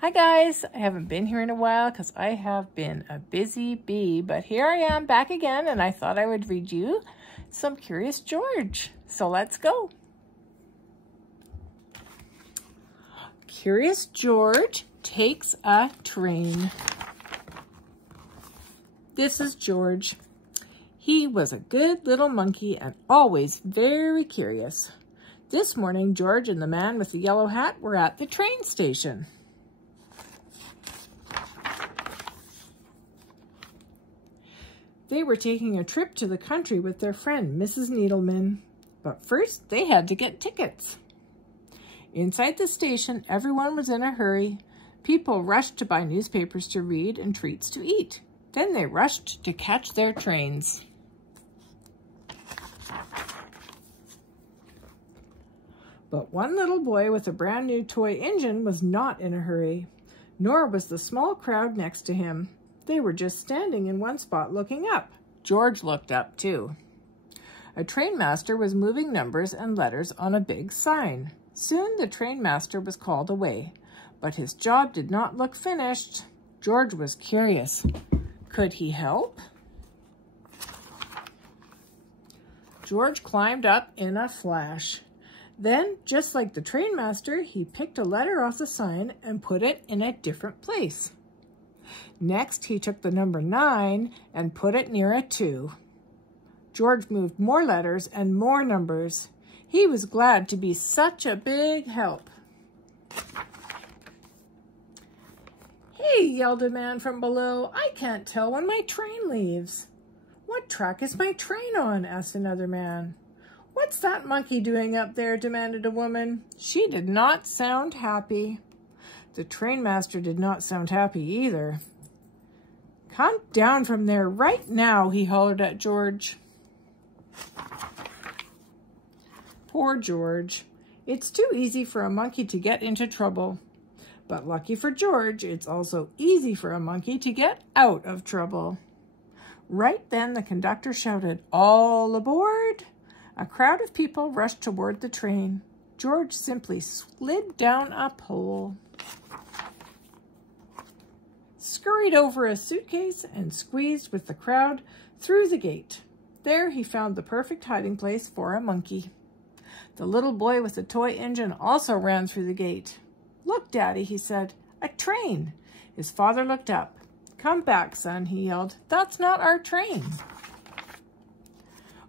Hi guys, I haven't been here in a while because I have been a busy bee, but here I am back again and I thought I would read you some Curious George. So let's go. Curious George takes a train. This is George. He was a good little monkey and always very curious. This morning, George and the man with the yellow hat were at the train station. They were taking a trip to the country with their friend, Mrs. Needleman. But first, they had to get tickets. Inside the station, everyone was in a hurry. People rushed to buy newspapers to read and treats to eat. Then they rushed to catch their trains. But one little boy with a brand new toy engine was not in a hurry, nor was the small crowd next to him. They were just standing in one spot looking up. George looked up too. A train master was moving numbers and letters on a big sign. Soon the train master was called away, but his job did not look finished. George was curious. Could he help? George climbed up in a flash. Then, just like the train master, he picked a letter off the sign and put it in a different place. Next, he took the number 9 and put it near a 2. George moved more letters and more numbers. He was glad to be such a big help. "Hey," yelled a man from below, "I can't tell when my train leaves." "What track is my train on?" asked another man. "What's that monkey doing up there?" demanded a woman. She did not sound happy. The train master did not sound happy either. "Come down from there right now," he hollered at George. Poor George. It's too easy for a monkey to get into trouble. But lucky for George, it's also easy for a monkey to get out of trouble. Right then, the conductor shouted, "All aboard!" A crowd of people rushed toward the train. George simply slid down a pole, scurried over a suitcase, and squeezed with the crowd through the gate. There he found the perfect hiding place for a monkey. The little boy with the toy engine also ran through the gate. "Look, Daddy," he said, "a train." His father looked up. "Come back, son," he yelled. "That's not our train."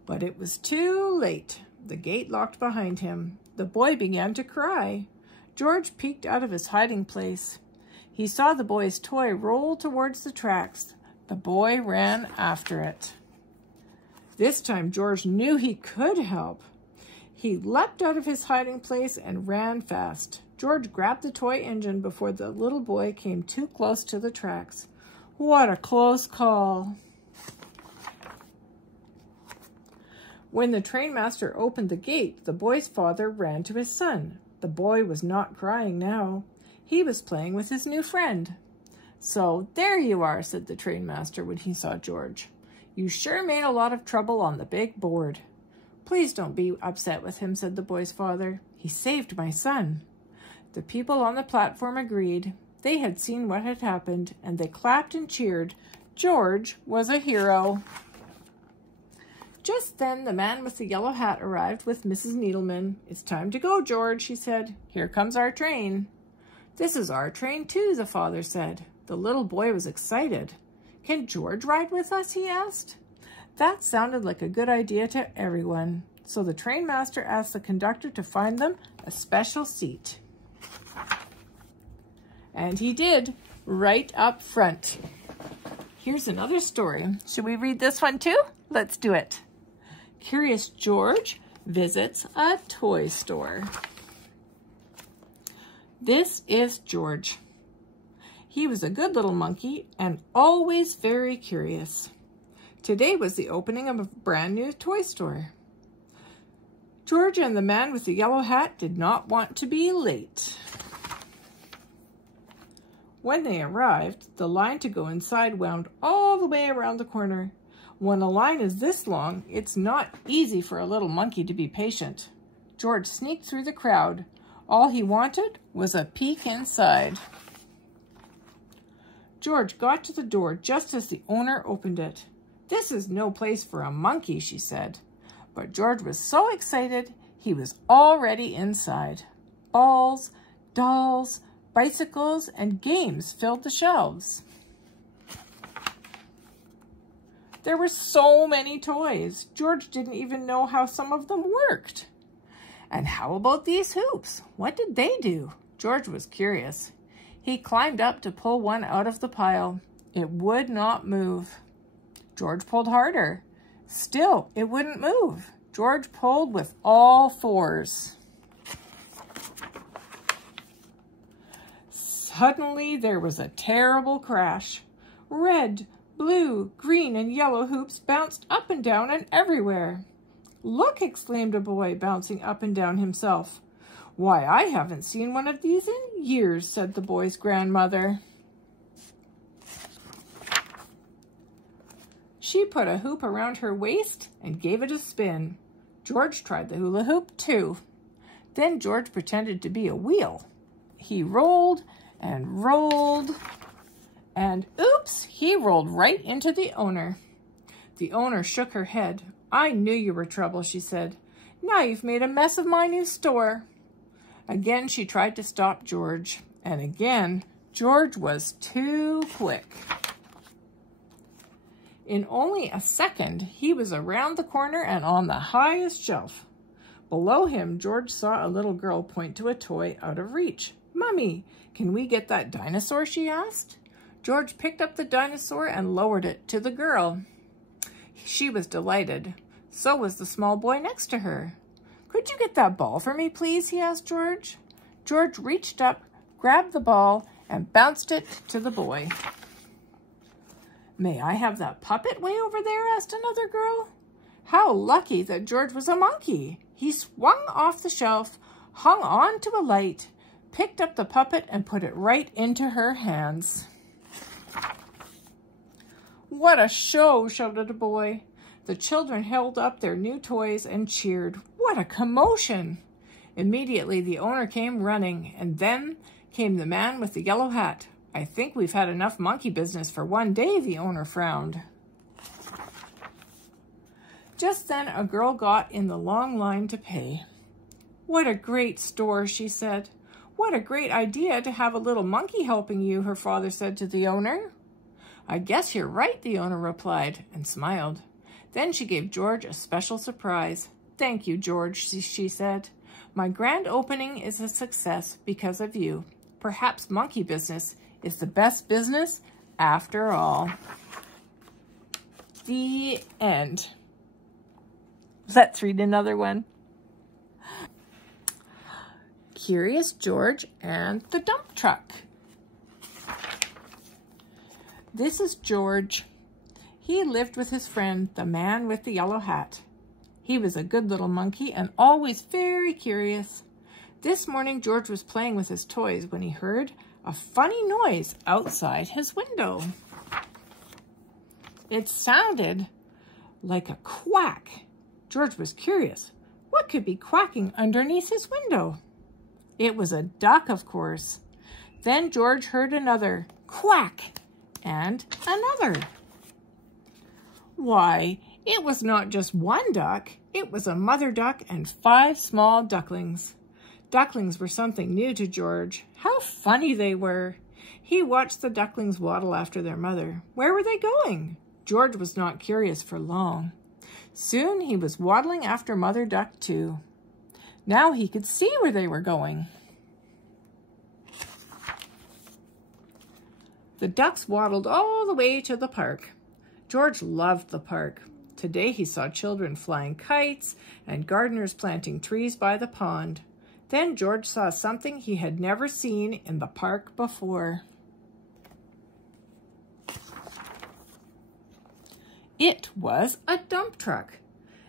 But it was too late. The gate locked behind him. The boy began to cry. George peeked out of his hiding place. He saw the boy's toy roll towards the tracks. The boy ran after it. This time George knew he could help. He leapt out of his hiding place and ran fast. George grabbed the toy engine before the little boy came too close to the tracks. What a close call. When the train master opened the gate, the boy's father ran to his son. The boy was not crying now. He was playing with his new friend. "So there you are," said the train master when he saw George. "You sure made a lot of trouble on the big board." "Please don't be upset with him," said the boy's father. "He saved my son." The people on the platform agreed. They had seen what had happened, and they clapped and cheered. George was a hero. Just then, the man with the yellow hat arrived with Mrs. Needleman. "It's time to go, George," she said. "Here comes our train." "This is our train too," the father said. The little boy was excited. "Can George ride with us?" he asked. That sounded like a good idea to everyone. So the train master asked the conductor to find them a special seat. And he did, right up front. Here's another story. Should we read this one too? Let's do it. Curious George visits a toy store. This is George. He was a good little monkey and always very curious. Today was the opening of a brand new toy store. George and the man with the yellow hat did not want to be late. When they arrived, the line to go inside wound all the way around the corner. When a line is this long, it's not easy for a little monkey to be patient. George sneaked through the crowd. All he wanted was a peek inside. George got to the door just as the owner opened it. "This is no place for a monkey," she said. But George was so excited, he was already inside. Balls, dolls, bicycles, and games filled the shelves. There were so many toys. George didn't even know how some of them worked. And how about these hoops? What did they do? George was curious. He climbed up to pull one out of the pile. It would not move. George pulled harder. Still, it wouldn't move. George pulled with all fours. Suddenly, there was a terrible crash. Red, blue, green, and yellow hoops bounced up and down and everywhere. "Look," exclaimed a boy, bouncing up and down himself. "Why, I haven't seen one of these in years," said the boy's grandmother. She put a hoop around her waist and gave it a spin. George tried the hula hoop too. Then George pretended to be a wheel. He rolled and rolled, and oops, he rolled right into the owner. The owner shook her head. "I knew you were trouble," she said. "Now you've made a mess of my new store." Again, she tried to stop George, and again, George was too quick. In only a second, he was around the corner and on the highest shelf. Below him, George saw a little girl point to a toy out of reach. "Mummy, can we get that dinosaur?" she asked. George picked up the dinosaur and lowered it to the girl. She was delighted. So was the small boy next to her. "Could you get that ball for me, please?" he asked George. George reached up, grabbed the ball, and bounced it to the boy. "May I have that puppet way over there?" asked another girl. How lucky that George was a monkey. He swung off the shelf, hung on to a light, picked up the puppet, and put it right into her hands. "What a show!" shouted a boy. The children held up their new toys and cheered. What a commotion! Immediately the owner came running, and then came the man with the yellow hat. "I think we've had enough monkey business for one day," the owner frowned. Just then a girl got in the long line to pay. "What a great store," she said. "What a great idea to have a little monkey helping you," her father said to the owner. "I guess you're right," the owner replied and smiled. Then she gave George a special surprise. "Thank you, George," she said. "My grand opening is a success because of you. Perhaps monkey business is the best business after all." The end. Let's read another one. Curious George and the Dump Truck. This is George. He lived with his friend, the man with the yellow hat. He was a good little monkey and always very curious. This morning, George was playing with his toys when he heard a funny noise outside his window. It sounded like a quack. George was curious. What could be quacking underneath his window? It was a duck, of course. Then George heard another quack and another. Why, it was not just one duck. It was a mother duck and 5 small ducklings. Ducklings were something new to George. How funny they were. He watched the ducklings waddle after their mother. Where were they going? George was not curious for long. Soon he was waddling after Mother Duck too. Now he could see where they were going. The ducks waddled all the way to the park. George loved the park. Today he saw children flying kites and gardeners planting trees by the pond. Then George saw something he had never seen in the park before. It was a dump truck,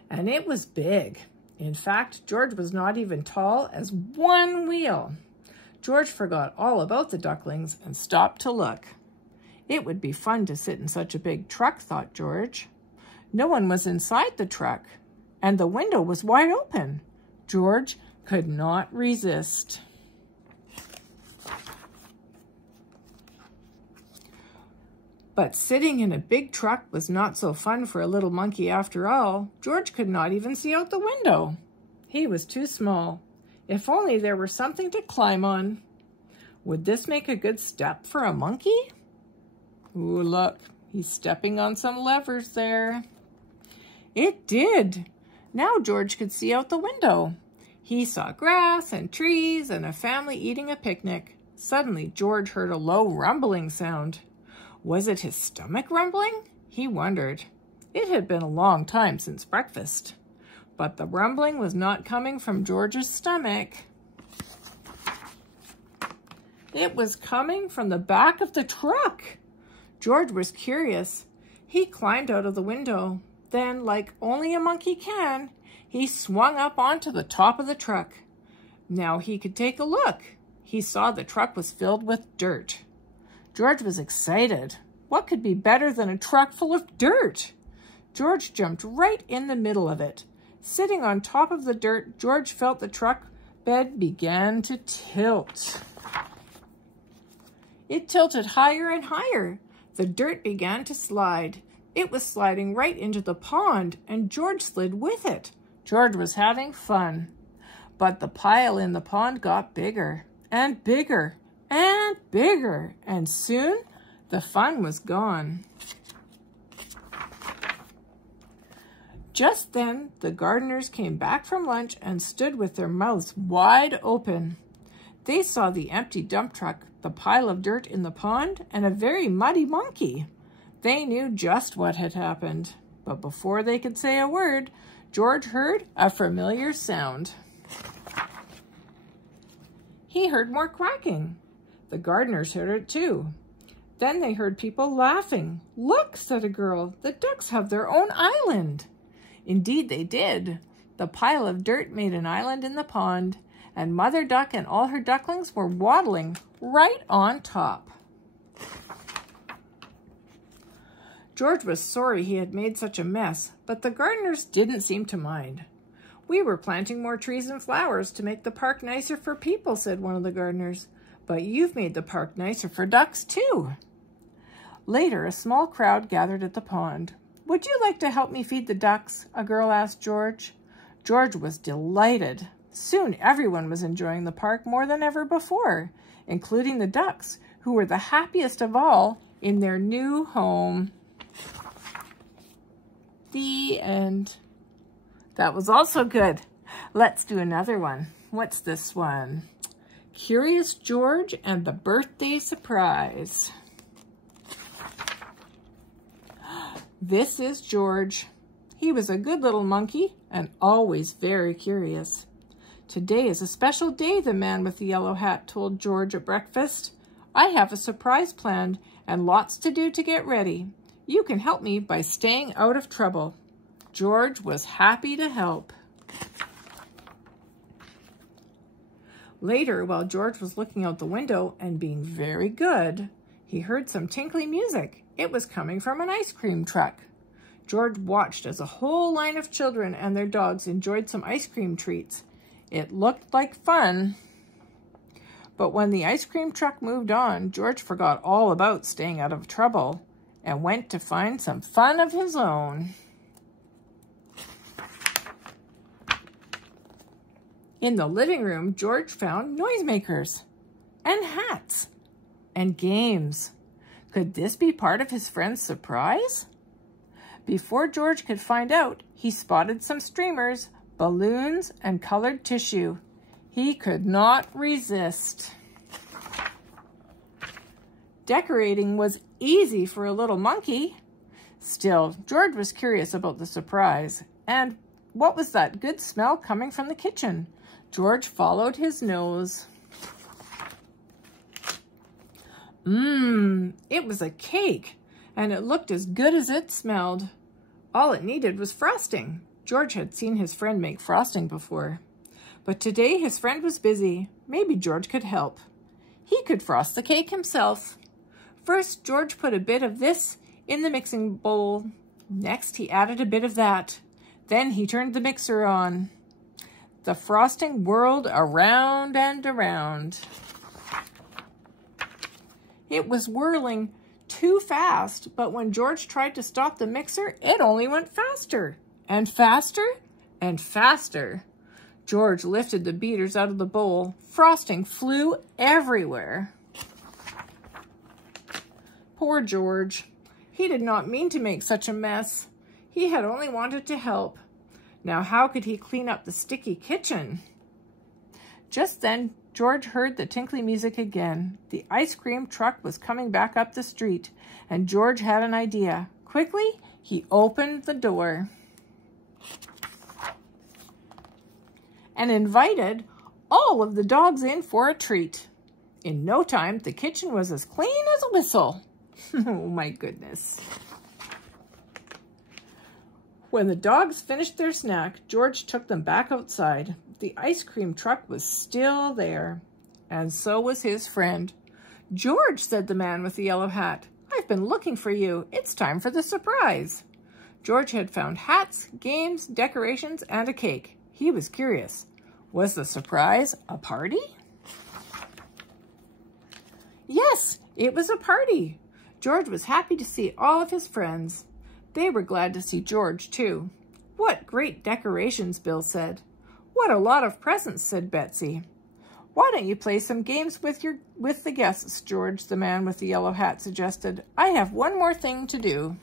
and it was big. In fact, George was not even tall as one wheel. George forgot all about the ducklings and stopped to look. It would be fun to sit in such a big truck, thought George. No one was inside the truck, and the window was wide open. George could not resist. But sitting in a big truck was not so fun for a little monkey after all. George could not even see out the window. He was too small. If only there were something to climb on. Would this make a good step for a monkey? Ooh, look, he's stepping on some levers there. It did. Now George could see out the window. He saw grass and trees and a family eating a picnic. Suddenly, George heard a low rumbling sound. Was it his stomach rumbling? He wondered. It had been a long time since breakfast. But the rumbling was not coming from George's stomach. It was coming from the back of the truck. George was curious. He climbed out of the window. Then, like only a monkey can, he swung up onto the top of the truck. Now he could take a look. He saw the truck was filled with dirt. George was excited. What could be better than a truck full of dirt? George jumped right in the middle of it. Sitting on top of the dirt, George felt the truck bed began to tilt. It tilted higher and higher. The dirt began to slide. It was sliding right into the pond, and George slid with it. George was having fun. But the pile in the pond got bigger and bigger and bigger, and soon the fun was gone. Just then, the gardeners came back from lunch and stood with their mouths wide open. They saw the empty dump truck, the pile of dirt in the pond, and a very muddy monkey. They knew just what had happened. But before they could say a word, George heard a familiar sound. He heard more quacking. The gardeners heard it too. Then they heard people laughing. "Look," said a girl, "the ducks have their own island." Indeed they did. The pile of dirt made an island in the pond, and Mother Duck and all her ducklings were waddling right on top. George was sorry he had made such a mess, but the gardeners didn't seem to mind. "We were planting more trees and flowers to make the park nicer for people," said one of the gardeners. "But you've made the park nicer for ducks, too." Later, a small crowd gathered at the pond. "Would you like to help me feed the ducks?" a girl asked George. George was delighted. Soon everyone was enjoying the park more than ever before, including the ducks, who were the happiest of all in their new home. The end. That was also good. Let's do another one. What's this one? Curious George and the Birthday Surprise. This is George. He was a good little monkey and always very curious. "Today is a special day," the man with the yellow hat told George at breakfast. "I have a surprise planned and lots to do to get ready. You can help me by staying out of trouble." George was happy to help. Later, while George was looking out the window and being very good, he heard some tinkly music. It was coming from an ice cream truck. George watched as a whole line of children and their dogs enjoyed some ice cream treats. It looked like fun. But when the ice cream truck moved on, George forgot all about staying out of trouble and went to find some fun of his own. In the living room, George found noisemakers and hats and games. Could this be part of his friend's surprise? Before George could find out, he spotted some streamers, balloons, and colored tissue. He could not resist. Decorating was easy for a little monkey. Still, George was curious about the surprise. And what was that good smell coming from the kitchen? George followed his nose. It was a cake, and it looked as good as it smelled. All it needed was frosting. George had seen his friend make frosting before. But today his friend was busy. Maybe George could help. He could frost the cake himself. First, George put a bit of this in the mixing bowl. Next, he added a bit of that. Then he turned the mixer on. The frosting whirled around and around. It was whirling too fast, but when George tried to stop the mixer, it only went faster and faster and faster. George lifted the beaters out of the bowl. Frosting flew everywhere. Poor George. He did not mean to make such a mess. He had only wanted to help. Now how could he clean up the sticky kitchen? Just then, George heard the tinkly music again. The ice cream truck was coming back up the street, and George had an idea. Quickly, he opened the door and invited all of the dogs in for a treat. In no time, the kitchen was as clean as a whistle. Oh my goodness. When the dogs finished their snack, George took them back outside. The ice cream truck was still there, and so was his friend. "George," said the man with the yellow hat, "I've been looking for you. It's time for the surprise." George had found hats, games, decorations, and a cake. He was curious. Was the surprise a party? Yes, it was a party. George was happy to see all of his friends. They were glad to see George, too. "What great decorations," Bill said. "What a lot of presents," said Betsy. "Why don't you play some games with the guests, George?" the man with the yellow hat suggested. "I have one more thing to do."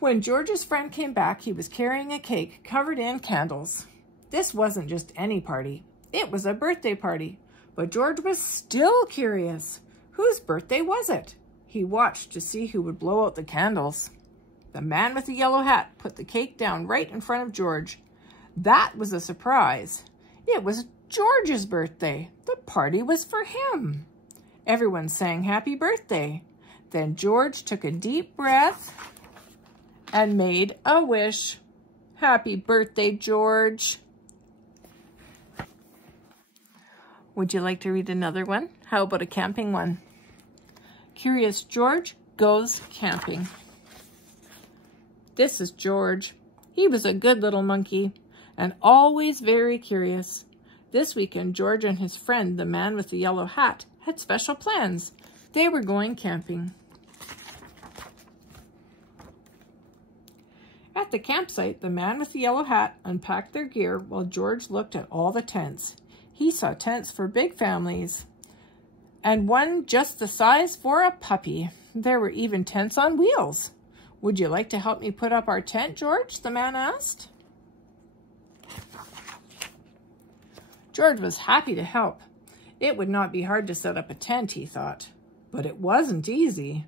When George's friend came back, he was carrying a cake covered in candles. This wasn't just any party. It was a birthday party. But George was still curious. Whose birthday was it? He watched to see who would blow out the candles. The man with the yellow hat put the cake down right in front of George. That was a surprise. It was George's birthday. The party was for him. Everyone sang happy birthday. Then George took a deep breath and made a wish. Happy birthday, George. Would you like to read another one? How about a camping one? Curious George Goes Camping. This is George. He was a good little monkey and always very curious. This weekend, George and his friend, the man with the yellow hat, had special plans. They were going camping. At the campsite, the man with the yellow hat unpacked their gear while George looked at all the tents. He saw tents for big families and one just the size for a puppy. There were even tents on wheels. "Would you like to help me put up our tent, George?" the man asked. George was happy to help. It would not be hard to set up a tent, he thought. But it wasn't easy.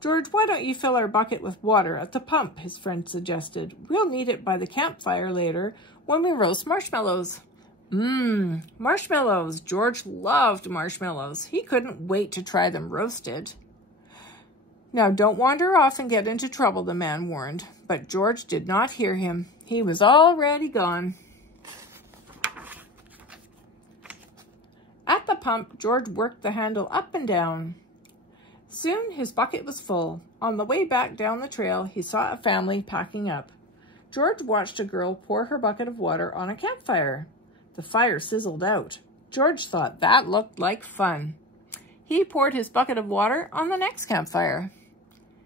"George, why don't you fill our bucket with water at the pump?" his friend suggested. "We'll need it by the campfire later when we roast marshmallows." Marshmallows. George loved marshmallows. He couldn't wait to try them roasted. "Now don't wander off and get into trouble," the man warned. But George did not hear him. He was already gone. At the pump, George worked the handle up and down. Soon his bucket was full. On the way back down the trail, he saw a family packing up. George watched a girl pour her bucket of water on a campfire. The fire sizzled out. George thought that looked like fun. He poured his bucket of water on the next campfire.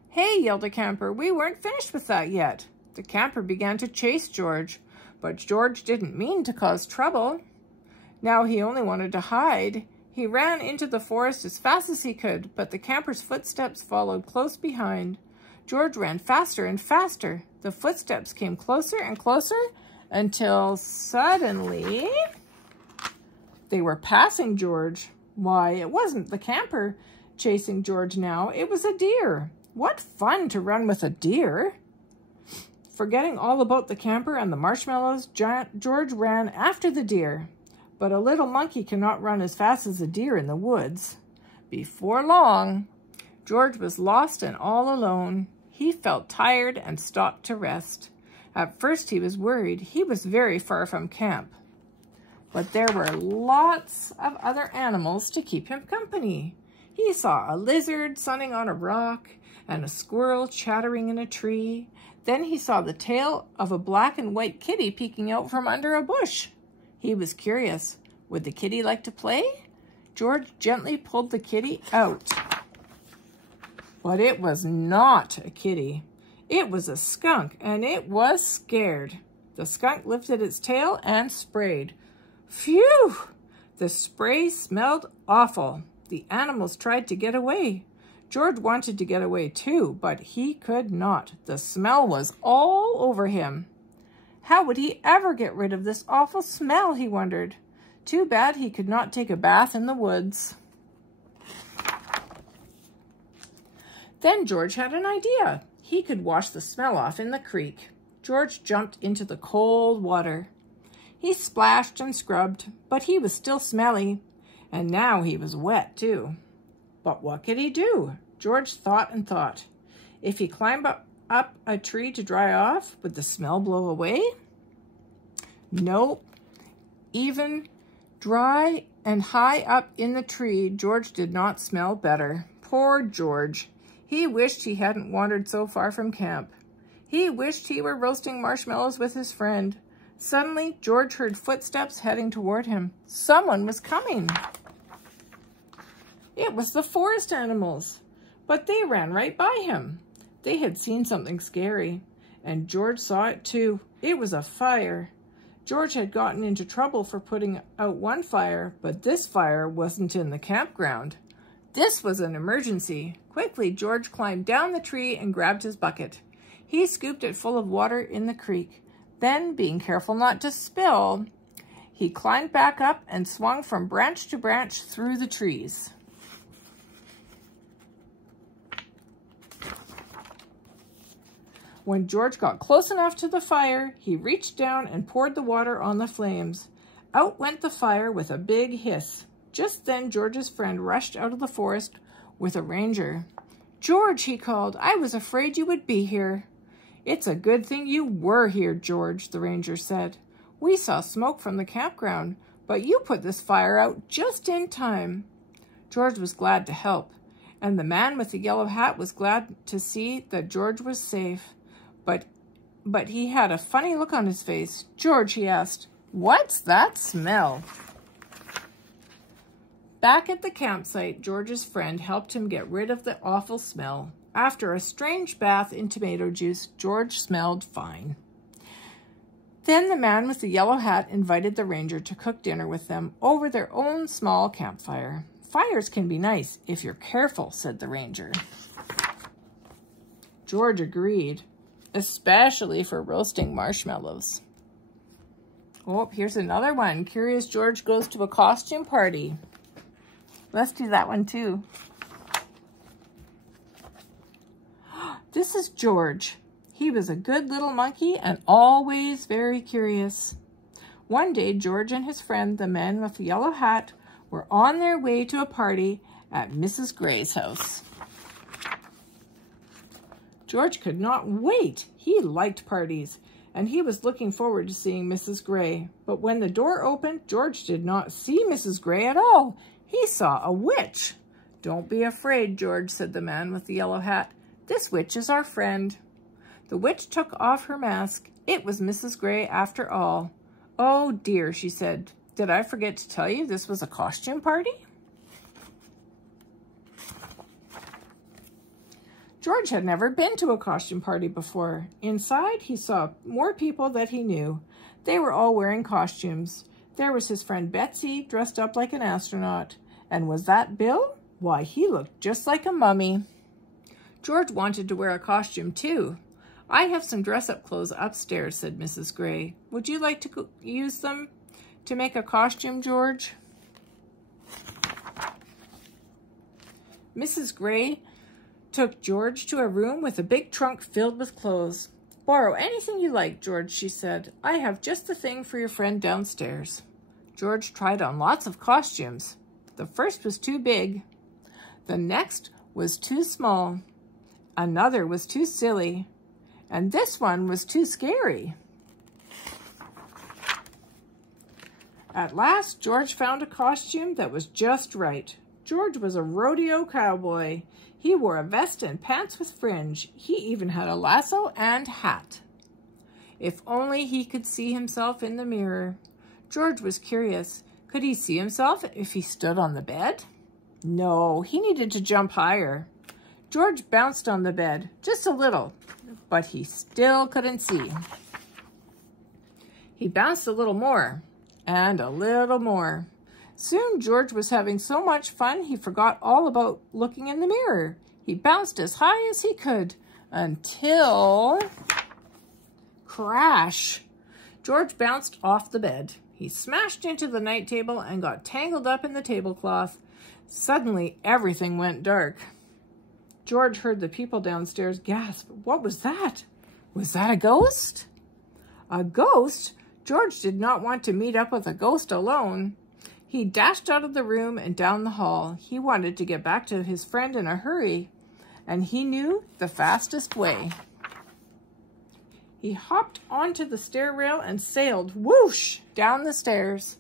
"Hey," yelled a camper, "we weren't finished with that yet." The camper began to chase George, but George didn't mean to cause trouble. Now he only wanted to hide. He ran into the forest as fast as he could, but the camper's footsteps followed close behind. George ran faster and faster. The footsteps came closer and closer until suddenly they were passing George. Why, it wasn't the camper chasing George now. It was a deer. What fun to run with a deer. Forgetting all about the camper and the marshmallows, George ran after the deer. But a little monkey cannot run as fast as a deer in the woods. Before long, George was lost and all alone. He felt tired and stopped to rest. At first he was worried. He was very far from camp. But there were lots of other animals to keep him company. He saw a lizard sunning on a rock and a squirrel chattering in a tree. Then he saw the tail of a black and white kitty peeking out from under a bush. He was curious. Would the kitty like to play? George gently pulled the kitty out. But it was not a kitty. It was a skunk, and it was scared. The skunk lifted its tail and sprayed. Phew! The spray smelled awful. The animals tried to get away. George wanted to get away too, but he could not. The smell was all over him. How would he ever get rid of this awful smell, he wondered. Too bad he could not take a bath in the woods. Then George had an idea. He could wash the smell off in the creek. George jumped into the cold water. He splashed and scrubbed, but he was still smelly, and now he was wet too. But what could he do? George thought and thought. If he climbed up a tree to dry off, would the smell blow away? Nope. Even dry and high up in the tree, George did not smell better. Poor George. He wished he hadn't wandered so far from camp. He wished he were roasting marshmallows with his friend. Suddenly, George heard footsteps heading toward him. Someone was coming. It was the forest animals, but they ran right by him. They had seen something scary, and George saw it too. It was a fire. George had gotten into trouble for putting out one fire, but this fire wasn't in the campground. This was an emergency. Quickly, George climbed down the tree and grabbed his bucket. He scooped it full of water in the creek. Then, being careful not to spill, he climbed back up and swung from branch to branch through the trees. When George got close enough to the fire, he reached down and poured the water on the flames. Out went the fire with a big hiss. Just then, George's friend rushed out of the forest with a ranger. "George," he called, "I was afraid you would be here." "It's a good thing you were here, George," the ranger said. "We saw smoke from the campground, but you put this fire out just in time." George was glad to help, and the man with the yellow hat was glad to see that George was safe. But he had a funny look on his face. "George," he asked, "what's that smell?" Back at the campsite, George's friend helped him get rid of the awful smell. After a strange bath in tomato juice, George smelled fine. Then the man with the yellow hat invited the ranger to cook dinner with them over their own small campfire. "Fires can be nice if you're careful," said the ranger. George agreed, especially for roasting marshmallows. Oh, here's another one. Curious George goes to a costume party. Let's do that one too. This is George. He was a good little monkey and always very curious. One day, George and his friend, the man with the yellow hat, were on their way to a party at Mrs. Gray's house. George could not wait. He liked parties, and he was looking forward to seeing Mrs. Gray. But when the door opened, George did not see Mrs. Gray at all. He saw a witch. "Don't be afraid, George," said the man with the yellow hat. "This witch is our friend." The witch took off her mask. It was Mrs. Gray after all. "Oh dear," she said. "Did I forget to tell you this was a costume party?" George had never been to a costume party before. Inside, he saw more people that he knew. They were all wearing costumes. There was his friend Betsy, dressed up like an astronaut. And was that Bill? Why, he looked just like a mummy. George wanted to wear a costume too. "I have some dress-up clothes upstairs," said Mrs. Gray. "Would you like to use them to make a costume, George?" Mrs. Gray took George to a room with a big trunk filled with clothes. "Borrow anything you like, George," she said. "I have just the thing for your friend downstairs." George tried on lots of costumes. The first was too big. The next was too small. Another was too silly. And this one was too scary. At last, George found a costume that was just right. George was a rodeo cowboy. He wore a vest and pants with fringe. He even had a lasso and hat. If only he could see himself in the mirror. George was curious. Could he see himself if he stood on the bed? No, he needed to jump higher. George bounced on the bed, just a little, but he still couldn't see. He bounced a little more, and a little more. Soon George was having so much fun he forgot all about looking in the mirror. He bounced as high as he could until... crash! George bounced off the bed. He smashed into the night table and got tangled up in the tablecloth. Suddenly, everything went dark. George heard the people downstairs gasp. What was that? Was that a ghost? A ghost? George did not want to meet up with a ghost alone. He dashed out of the room and down the hall. He wanted to get back to his friend in a hurry, and he knew the fastest way. He hopped onto the stair rail and sailed, whoosh, down the stairs.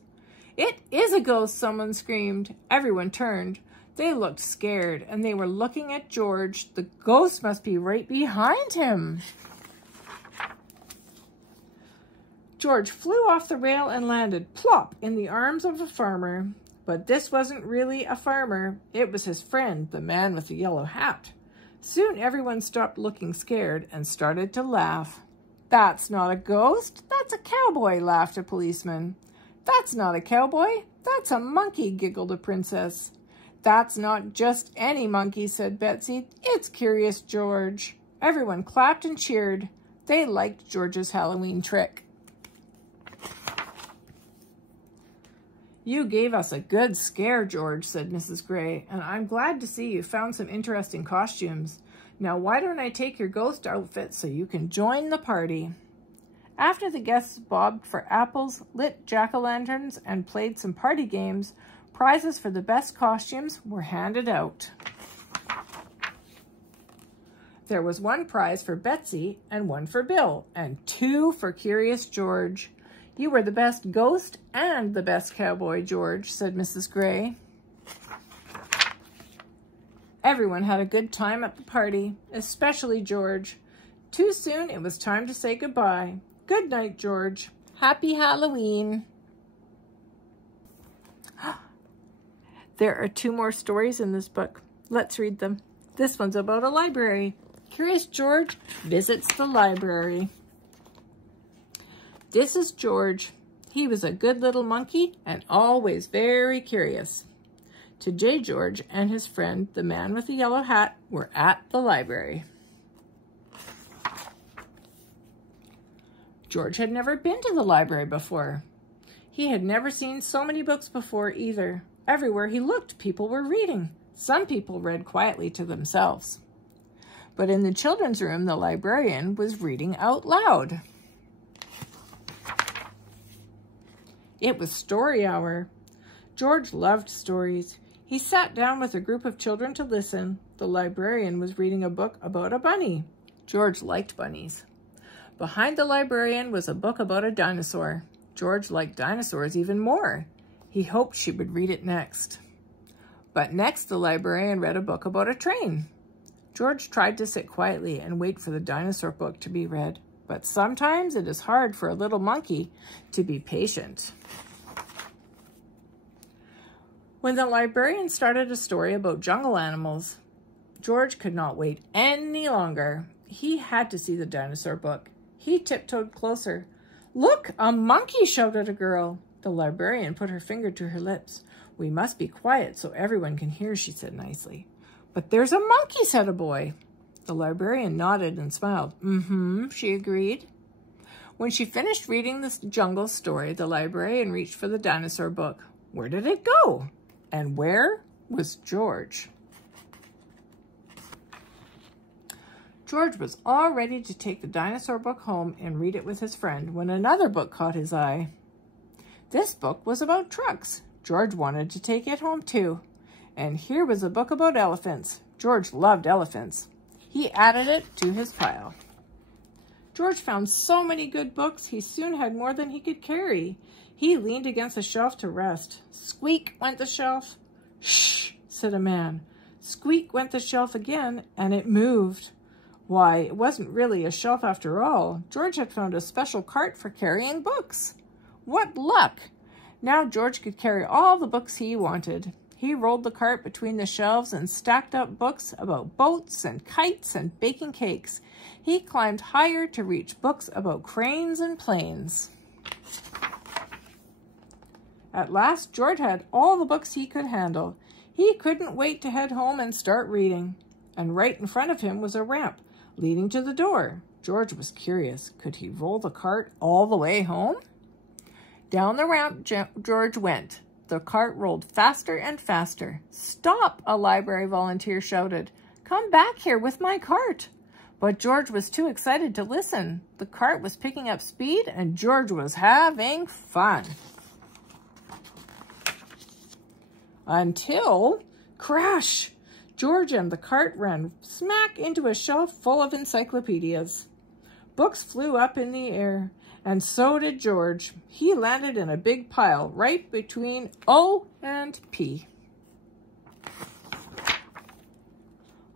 It is a ghost, someone screamed. Everyone turned. They looked scared, and they were looking at George. The ghost must be right behind him. George flew off the rail and landed plop in the arms of a farmer. But this wasn't really a farmer. It was his friend, the man with the yellow hat. Soon everyone stopped looking scared and started to laugh. That's not a ghost. That's a cowboy, laughed a policeman. That's not a cowboy. That's a monkey, giggled a princess. That's not just any monkey, said Betsy. It's Curious George. Everyone clapped and cheered. They liked George's Halloween trick. You gave us a good scare, George, said Mrs. Gray, and I'm glad to see you found some interesting costumes. Now, why don't I take your ghost outfit so you can join the party? After the guests bobbed for apples, lit jack-o'-lanterns, and played some party games, prizes for the best costumes were handed out. There was one prize for Betsy and one for Bill, and 2 for Curious George. You were the best ghost and the best cowboy, George, said Mrs. Gray. Everyone had a good time at the party, especially George. Too soon, it was time to say goodbye. Good night, George. Happy Halloween. There are 2 more stories in this book. Let's read them. This one's about a library. Curious George visits the library. This is George. He was a good little monkey and always very curious. Today, George and his friend, the man with the yellow hat, were at the library. George had never been to the library before. He had never seen so many books before either. Everywhere he looked, people were reading. Some people read quietly to themselves. But in the children's room, the librarian was reading out loud. It was story hour. George loved stories. He sat down with a group of children to listen. The librarian was reading a book about a bunny. George liked bunnies. Behind the librarian was a book about a dinosaur. George liked dinosaurs even more. He hoped she would read it next. But next, the librarian read a book about a train. George tried to sit quietly and wait for the dinosaur book to be read. But sometimes it is hard for a little monkey to be patient. When the librarian started a story about jungle animals, George could not wait any longer. He had to see the dinosaur book. He tiptoed closer. "Look, a monkey!" shouted a girl. The librarian put her finger to her lips. "We must be quiet so everyone can hear," she said nicely. "But there's a monkey," said a boy. The librarian nodded and smiled. "Mm-hmm," she agreed. When she finished reading the jungle story, the librarian reached for the dinosaur book. Where did it go? And where was George? George was all ready to take the dinosaur book home and read it with his friend when another book caught his eye. This book was about trucks. George wanted to take it home too. And here was a book about elephants. George loved elephants. He added it to his pile. George found so many good books, he soon had more than he could carry. He leaned against a shelf to rest. Squeak went the shelf. Shh, said a man. Squeak went the shelf again, and it moved. Why, it wasn't really a shelf after all. George had found a special cart for carrying books. What luck! Now George could carry all the books he wanted. He rolled the cart between the shelves and stacked up books about boats and kites and baking cakes. He climbed higher to reach books about cranes and planes. At last, George had all the books he could handle. He couldn't wait to head home and start reading. And right in front of him was a ramp leading to the door. George was curious. Could he roll the cart all the way home? Down the ramp George went. The cart rolled faster and faster. "Stop!" a library volunteer shouted. "Come back here with my cart." But George was too excited to listen. The cart was picking up speed and George was having fun. Until, crash! George and the cart ran smack into a shelf full of encyclopedias. Books flew up in the air, and so did George. He landed in a big pile right between O and P.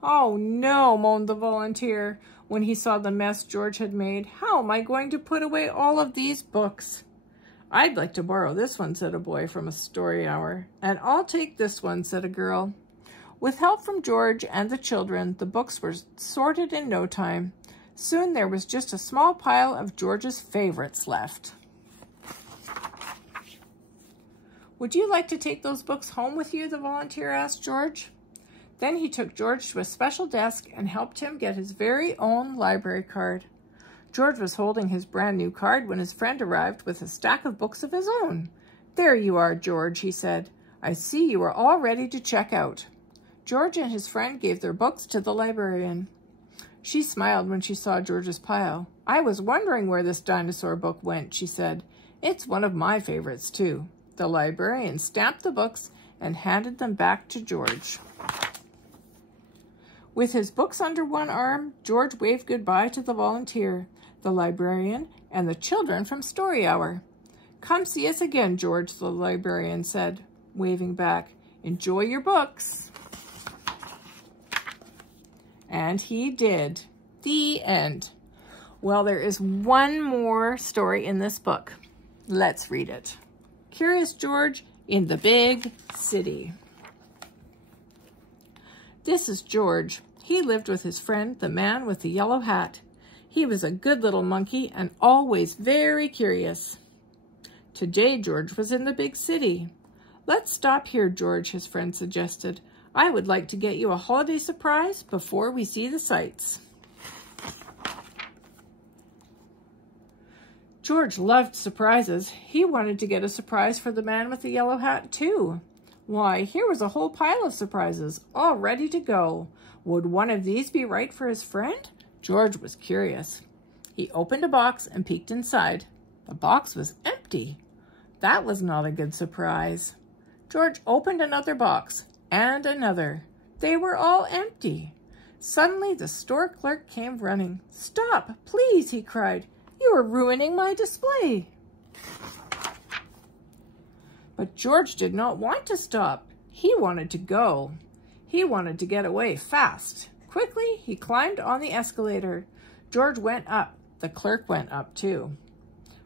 "Oh no," moaned the volunteer when he saw the mess George had made. "How am I going to put away all of these books?" "I'd like to borrow this one," said a boy from a story hour. "And I'll take this one," said a girl. With help from George and the children, the books were sorted in no time. Soon there was just a small pile of George's favorites left. "Would you like to take those books home with you?" the volunteer asked George. Then he took George to a special desk and helped him get his very own library card. George was holding his brand new card when his friend arrived with a stack of books of his own. "There you are, George," he said. "I see you are all ready to check out." George and his friend gave their books to the librarian. She smiled when she saw George's pile. "I was wondering where this dinosaur book went," she said. "It's one of my favorites, too." The librarian stamped the books and handed them back to George. With his books under one arm, George waved goodbye to the volunteer, the librarian, and the children from Story Hour. "Come see us again, George," the librarian said, waving back. "Enjoy your books." And he did. The end. Well, there is one more story in this book. Let's read it. Curious George in the Big City. This is George. He lived with his friend, the man with the yellow hat. He was a good little monkey and always very curious. Today, George was in the big city. "Let's stop here, George," his friend suggested. "I would like to get you a holiday surprise before we see the sights." George loved surprises. He wanted to get a surprise for the man with the yellow hat, too. Why, here was a whole pile of surprises, all ready to go. Would one of these be right for his friend? George was curious. He opened a box and peeked inside. The box was empty. That was not a good surprise. George opened another box. And another. They were all empty. Suddenly, the store clerk came running. "Stop, please," he cried. "You are ruining my display." But George did not want to stop. He wanted to go. He wanted to get away fast. Quickly, he climbed on the escalator. George went up. The clerk went up, too.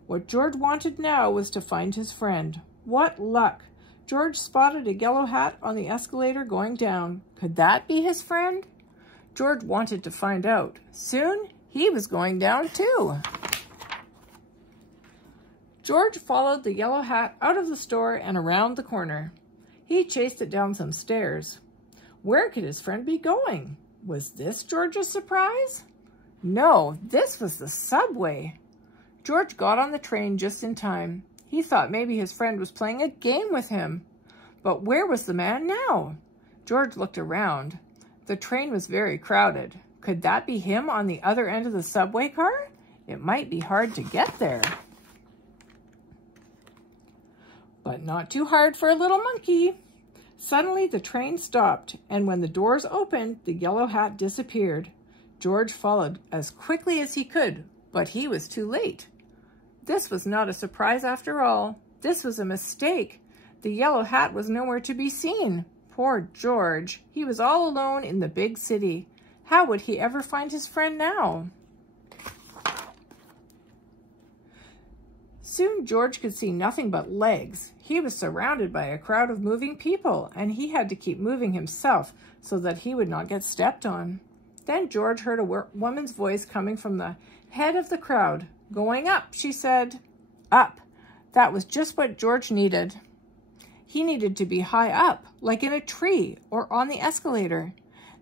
What George wanted now was to find his friend. What luck! George spotted a yellow hat on the escalator going down. Could that be his friend? George wanted to find out. Soon, he was going down too. George followed the yellow hat out of the store and around the corner. He chased it down some stairs. Where could his friend be going? Was this George's surprise? No, this was the subway. George got on the train just in time. He thought maybe his friend was playing a game with him. But where was the man now? George looked around. The train was very crowded. Could that be him on the other end of the subway car? It might be hard to get there. But not too hard for a little monkey. Suddenly the train stopped, and when the doors opened, the yellow hat disappeared. George followed as quickly as he could, but he was too late. This was not a surprise after all. This was a mistake. The yellow hat was nowhere to be seen. Poor George. He was all alone in the big city. How would he ever find his friend now? Soon George could see nothing but legs. He was surrounded by a crowd of moving people, and he had to keep moving himself so that he would not get stepped on. Then George heard a woman's voice coming from the head of the crowd. "Going up," she said. Up. That was just what George needed. He needed to be high up, like in a tree or on the escalator.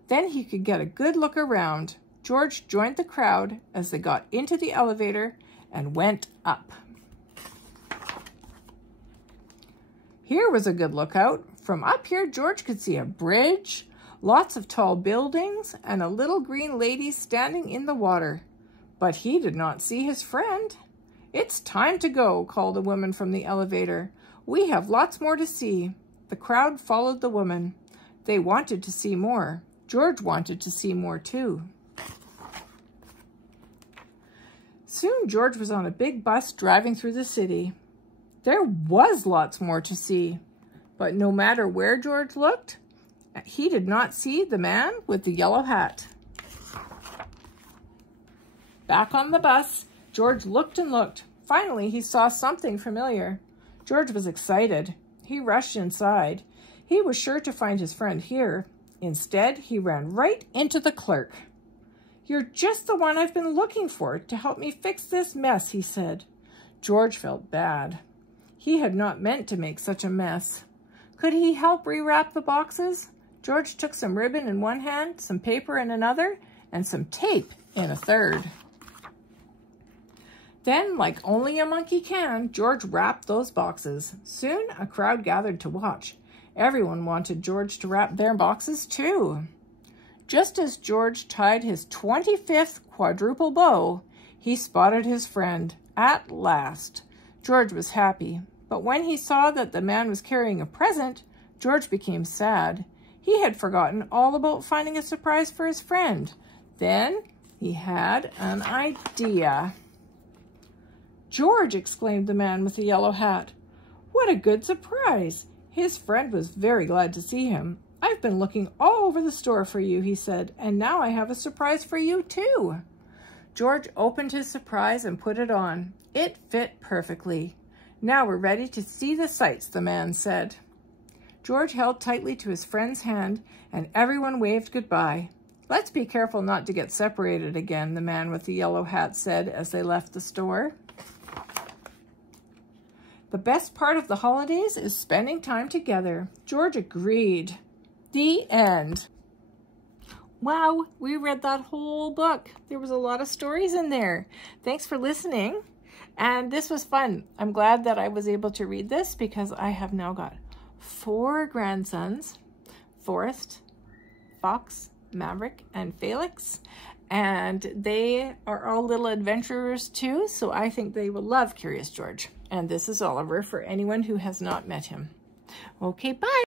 Then he could get a good look around. George joined the crowd as they got into the elevator and went up. Here was a good lookout. From up here, George could see a bridge, lots of tall buildings, and a little green lady standing in the water. But he did not see his friend. "It's time to go," called a woman from the elevator. "We have lots more to see." The crowd followed the woman. They wanted to see more. George wanted to see more too. Soon George was on a big bus driving through the city. There was lots more to see, but no matter where George looked, he did not see the man with the yellow hat. Back on the bus, George looked and looked. Finally, he saw something familiar. George was excited. He rushed inside. He was sure to find his friend here. Instead, he ran right into the clerk. "You're just the one I've been looking for to help me fix this mess," he said. George felt bad. He had not meant to make such a mess. Could he help rewrap the boxes? George took some ribbon in one hand, some paper in another, and some tape in a third. Then, like only a monkey can, George wrapped those boxes. Soon, a crowd gathered to watch. Everyone wanted George to wrap their boxes too. Just as George tied his 25th quadruple bow, he spotted his friend. At last. George was happy, but when he saw that the man was carrying a present, George became sad. He had forgotten all about finding a surprise for his friend. Then he had an idea. "George," exclaimed the man with the yellow hat. "What a good surprise!" His friend was very glad to see him. "I've been looking all over the store for you," he said, "and now I have a surprise for you too." George opened his surprise and put it on. It fit perfectly. "Now we're ready to see the sights," the man said. George held tightly to his friend's hand, and everyone waved goodbye. "Let's be careful not to get separated again," the man with the yellow hat said as they left the store. "The best part of the holidays is spending time together." George agreed. The end. Wow, we read that whole book. There was a lot of stories in there. Thanks for listening. And this was fun. I'm glad that I was able to read this because I have now got 4 grandsons, Forrest, Fox, Maverick, and Felix. And they are all little adventurers too, so I think they will love Curious George. And this is Oliver for anyone who has not met him. Okay, bye.